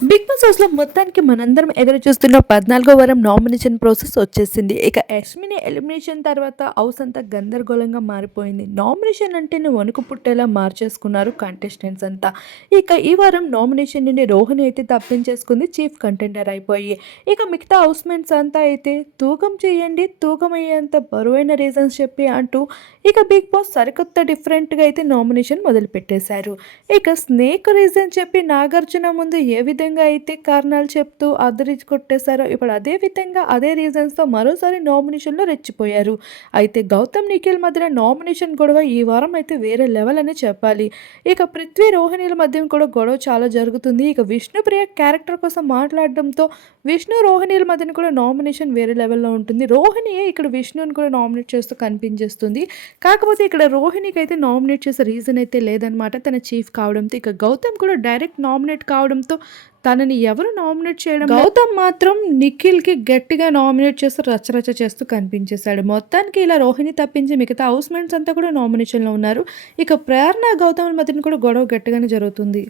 Big boss హౌస్లో మొత్తానికి మనందరం ఎదురు చూస్తున్న పద్నాలుగో వారం నామినేషన్ ప్రాసెస్ వచ్చేసింది. ఇక యష్మిని ఎలిమినేషన్ తర్వాత హౌస్ అంతా గందరగోళంగా మారిపోయింది. నామినేషన్ అంటేనే వణుకు పుట్టేలా మార్చేసుకున్నారు కంటెస్టెంట్స్ అంతా. ఇక ఈ వారం నామినేషన్ నుండి రోహిణి అయితే తప్పించేసుకుంది చీఫ్ కంటెండర్ అయిపోయి. ఇక మిగతా హౌస్మేట్స్ అంతా అయితే తూకం చేయండి తూకం అయ్యేంత బరువైన రీజన్స్ చెప్పి అంటూ ఇక బిగ్ బాస్ సరికొత్త డిఫరెంట్గా అయితే నామినేషన్ మొదలు పెట్టేశారు ఇక స్నేక్ రీజన్ చెప్పి నాగార్జున ముందు ఏ విధంగా అయితే కారణాలు చెప్తూ అద్దరి కొట్టేశారో ఇప్పుడు అదే విధంగా అదే రీజన్స్తో మరోసారి నామినేషన్లో రెచ్చిపోయారు. అయితే గౌతమ్ నిఖిల్ మధ్యన నామినేషన్ గొడవ ఈ వారం అయితే వేరే లెవెల్ అని చెప్పాలి. ఇక పృథ్వీ రోహిణిల మధ్య కూడా గొడవ చాలా జరుగుతుంది. ఇక విష్ణుప్రియ క్యారెక్టర్ కోసం మాట్లాడడంతో విష్ణు రోహిణిల మధ్యన కూడా నామినేషన్ వేరే లెవెల్లో ఉంటుంది. రోహిణియే ఇక్కడ విష్ణుని కూడా నామినేట్ చేస్తూ కనిపించేస్తుంది. కాకపోతే ఇక్కడ రోహిణికి అయితే నామినేట్ చేసే రీజన్ అయితే లేదనమాట తన చీఫ్ కావడంతో ఇక గౌతమ్ కూడా డైరెక్ట్ నామినేట్ కావడంతో తనని ఎవరు నామినేట్ చేయడం గౌతమ్ మాత్రం నిఖిల్కి గట్టిగా నామినేట్ చేస్తూ రచరచ చేస్తూ కనిపించేశాడు. మొత్తానికి ఇలా రోహిణి తప్పించి మిగతా హౌస్ మేట్స్ అంతా కూడా నామినేషన్లో ఉన్నారు. ఇక ప్రేరణ గౌతమ్ మధ్యన కూడా గొడవ గట్టిగానే జరుగుతుంది.